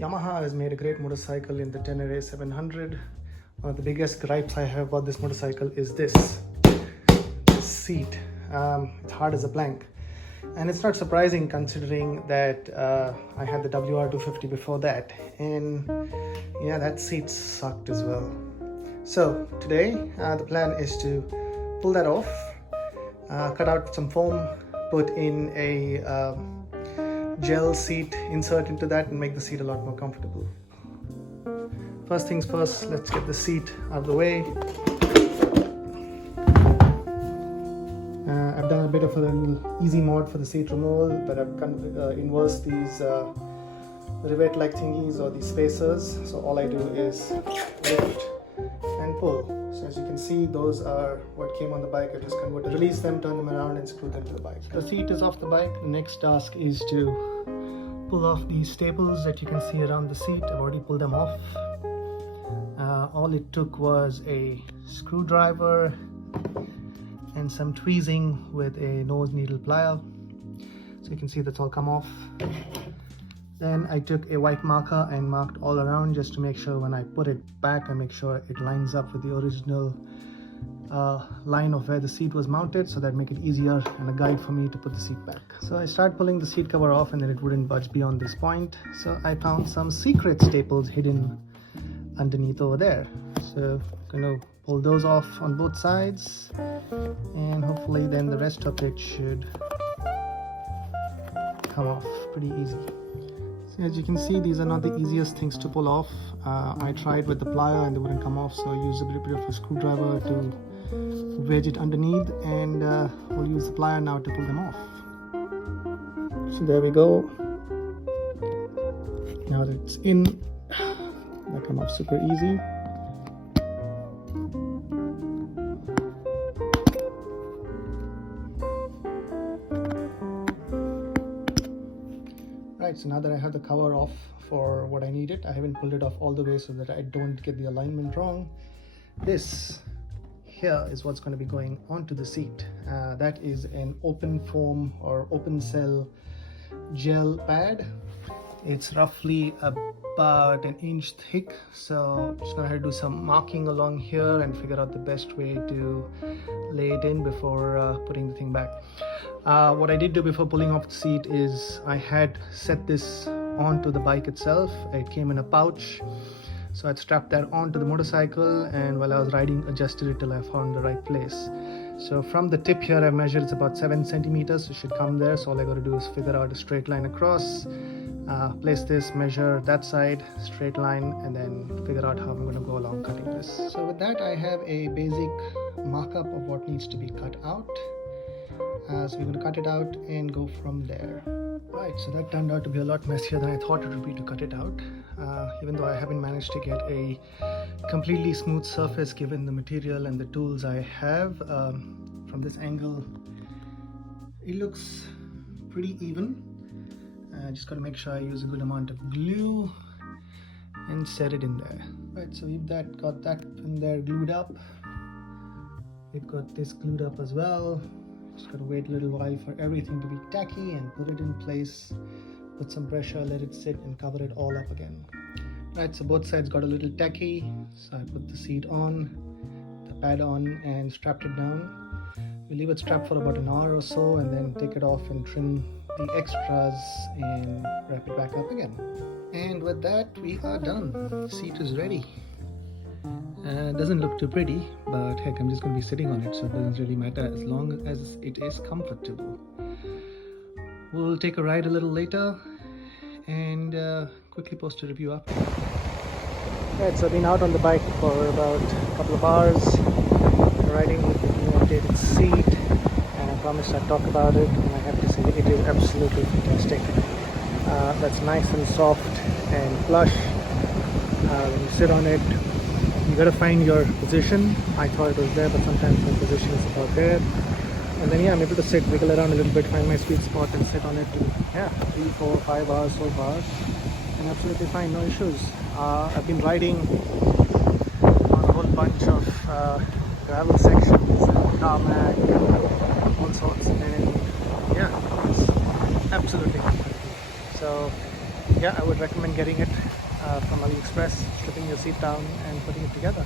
Yamaha has made a great motorcycle in the Tenere 700. One of the biggest gripes I have about this motorcycle is this seat. It's hard as a plank. And it's not surprising considering that I had the WR250 before that. And yeah, that seat sucked as well. So today the plan is to pull that off, cut out some foam, put in a gel seat insert into that and make the seat a lot more comfortable. First things first, let's get the seat out of the way. I've done a bit of a little easy mod for the seat removal, but I've inversed these rivet-like thingies or these spacers. So all I do is lift and pull. So as you can see, those are what came on the bike. I just converted, release them, turn them around and screw them to the bike. The seat is off the bike. The next task is to pull off these staples that you can see around the seat. I've already pulled them off. All it took was a screwdriver and some tweezing with a nose needle plier. So you can see that's all come off. Then I took a white marker and marked all around just to make sure when I put it back, I make sure it lines up with the original line of where the seat was mounted, so that make it easier and a guide for me to put the seat back. So I started pulling the seat cover off and then it wouldn't budge beyond this point. So I found some secret staples hidden underneath over there. So I'm gonna pull those off on both sides and hopefully then the rest of it should come off pretty easy. So as you can see, these are not the easiest things to pull off. I tried with the plier and they wouldn't come off, so I used a little bit of a screwdriver to wedge it underneath, and we'll use the plier now to pull them off. So there we go. Now that it's in, that come off super easy. Right, so now that I have the cover off for what I needed, I haven't pulled it off all the way so that I don't get the alignment wrong. This here is what's going to be going onto the seat. That is an open foam or open cell gel pad. It's roughly about an inch thick, so I'm just going to do some marking along here and figure out the best way to lay it in before putting the thing back. What I did do before pulling off the seat is I had set this onto the bike itself. It came in a pouch, so I'd strapped that onto the motorcycle, and while I was riding adjusted it till I found the right place. So from the tip here I measured it's about 7 centimeters, so it should come there. So all I got to do is figure out a straight line across, place this, measure that side, straight line, and then figure out how I'm going to go along cutting this. So with that I have a basic markup of what needs to be cut out. So we're going to cut it out and go from there. Right, so that turned out to be a lot messier than I thought it would be to cut it out. Even though I haven't managed to get a completely smooth surface given the material and the tools I have, from this angle it looks pretty even. Just got to make sure I use a good amount of glue and set it in there. Right, so we've got that in there glued up. We've got this glued up as well. Just gotta wait a little while for everything to be tacky and put it in place, put some pressure, let it sit and cover it all up again. Right, so both sides got a little tacky, so I put the seat on, the pad on and strapped it down. We leave it strapped for about an hour or so and then take it off and trim the extras and wrap it back up again. And with that we are done. The seat is ready. Doesn't look too pretty, but heck, I'm just going to be sitting on it, so it doesn't really matter as long as it is comfortable. We'll take a ride a little later and quickly post a review up. Right, so I've been out on the bike for about a couple of hours, riding with the new updated seat, and I promised I'd talk about it, and I have to say it is absolutely fantastic. That's nice and soft and plush. When you sit on it, you gotta find your position. I thought it was there, but sometimes my position is about there. And then yeah, I'm able to sit, wiggle around a little bit, find my sweet spot and sit on it to 3, 4, 5 hours so far. And absolutely fine, no issues. I've been riding on a whole bunch of gravel sections, tarmac, all sorts, and yeah, it's absolutely fine. So yeah, I would recommend getting it. from AliExpress, stripping your seat down and putting it together.